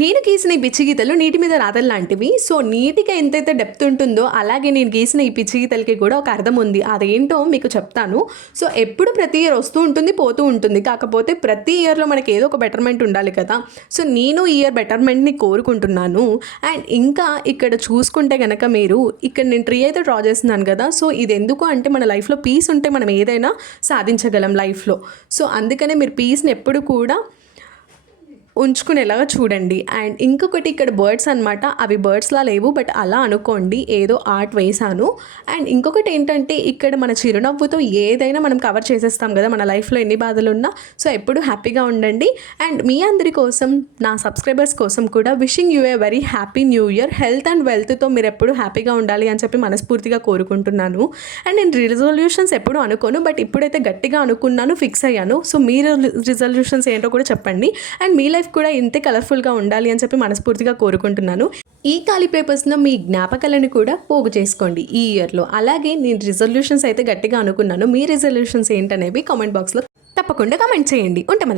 నేను గీసిన ఈ పిచ్చి గీతలు నీటి మీద రాతలు లాంటివి. సో నీటికి ఎంతైతే డెప్త్ ఉంటుందో అలాగే నేను గీసిన ఈ పిచ్చి గీతలకి కూడా ఒక అర్థం ఉంది. అదేంటో మీకు చెప్తాను. సో ఎప్పుడు ప్రతి ఇయర్ వస్తూ ఉంటుంది, పోతూ ఉంటుంది. కాకపోతే ప్రతి ఇయర్లో మనకి ఏదో ఒక బెటర్మెంట్ ఉండాలి కదా. సో నేను ఈ ఇయర్ బెటర్మెంట్ని కోరుకుంటున్నాను. అండ్ ఇంకా ఇక్కడ చూసుకుంటే కనుక మీరు ఇక్కడ నేను ట్రీ అయితే డ్రా చేస్తున్నాను కదా. సో ఇది ఎందుకు అంటే మన లైఫ్లో పీస్ ఉంటే మనం ఏదైనా సాధించగలం లైఫ్లో. సో అందుకనే మీరు పీస్ని ఎప్పుడు కూడా ఉంచుకునేలాగా చూడండి. అండ్ ఇంకొకటి ఇక్కడ బర్డ్స్ అనమాట. అవి బర్డ్స్లా లేవు, బట్ అలా అనుకోండి, ఏదో ఆర్ట్ వేసాను. అండ్ ఇంకొకటి ఏంటంటే ఇక్కడ మన చిరునవ్వుతో ఏదైనా మనం కవర్ చేసేస్తాం కదా, మన లైఫ్లో ఎన్ని బాధలు ఉన్నా. సో ఎప్పుడు హ్యాపీగా ఉండండి. అండ్ మీ అందరి కోసం, నా సబ్స్క్రైబర్స్ కోసం కూడా wishing you a very happy new year. Health and వెల్త్తో మీరు ఎప్పుడు హ్యాపీగా ఉండాలి అని చెప్పి మనస్ఫూర్తిగా కోరుకుంటున్నాను. అండ్ నేను రిజల్యూషన్స్ ఎప్పుడు అనుకోను, బట్ ఇప్పుడైతే గట్టిగా అనుకున్నాను, ఫిక్స్ అయ్యాను. సో మీరు రిజల్యూషన్స్ ఏంటో కూడా చెప్పండి. అండ్ మీ లైఫ్ కూడా ఇంతే కలర్ఫుల్గా ఉండాలి అని చెప్పి మనస్ఫూర్తిగా కోరుకుంటున్నాను. ఈ ఖాళీ పేపర్స్లో మీ జ్ఞాపకాలను కూడా పోగు చేసుకోండి ఈ ఇయర్లో. అలాగే నేను రిజల్యూషన్స్ అయితే గట్టిగా అనుకున్నాను. మీ రిజల్యూషన్స్ ఏంటనేవి కామెంట్ బాక్స్లో తప్పకుండా కామెంట్ చేయండి. ఉంటాం.